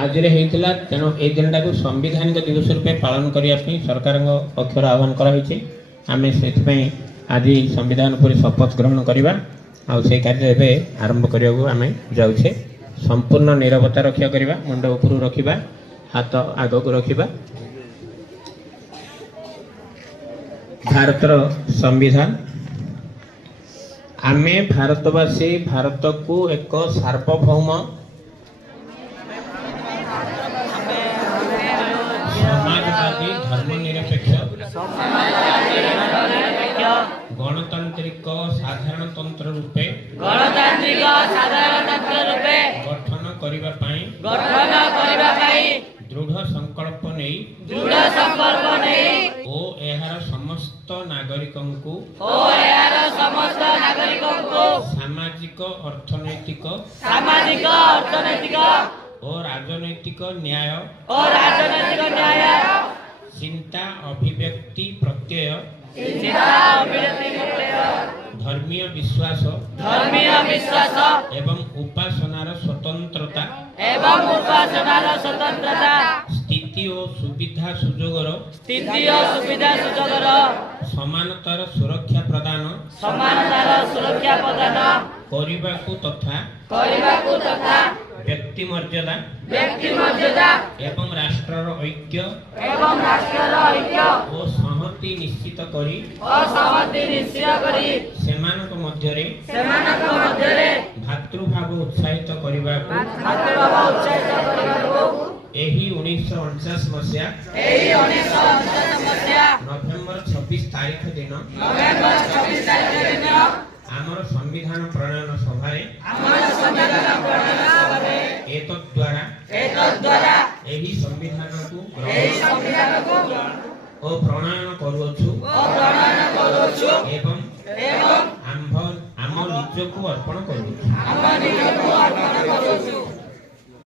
आज तेणु ये दिन टाक संविधानिक दिवस रूपे पालन करने सरकार पक्षर आह्वान कराई आम से आज संविधान पर शपथ ग्रहण करवा से कार्य एवं आरंभ करने आम जाऊे संपूर्ण नीरवता रक्षा करवा मुंड उपर रखा हाथ आग को रखा भारतर संविधान आमे भारतवासी भारत को एक सार्वभौम समाजवादी धर्मनिरपेक्ष गणतांत्रिक साधारणतंत्र रूपे गठन करिबा पाई दृढ़ संकल्प नहीं ओ एहार समस्त नागरिकों को सामाजिक अर्थनैतिक और राजनैतिक न्याय चिंता अभिव्यक्ति प्रत्यय धर्मीय विश्वास एवं उपासनार स्वतंत्रता स्थिति और सुविधा सुजोगर समानतार सुरक्षा प्रदान करिबाकु तथा व्यक्ति मर्यादा एवं राष्ट्रर ऐक्य और संहति निश्चित करी सेमानक मध्यरे भातृभाव उत्साहित करिबाकु एही 1949 मसीहा नवेम्बर 26 तारीख दिन आमर संविधान प्रणयन सभा द्वारा एही संविधान को प्रणयन करुछु एवं आम निज को अर्पण करुछु।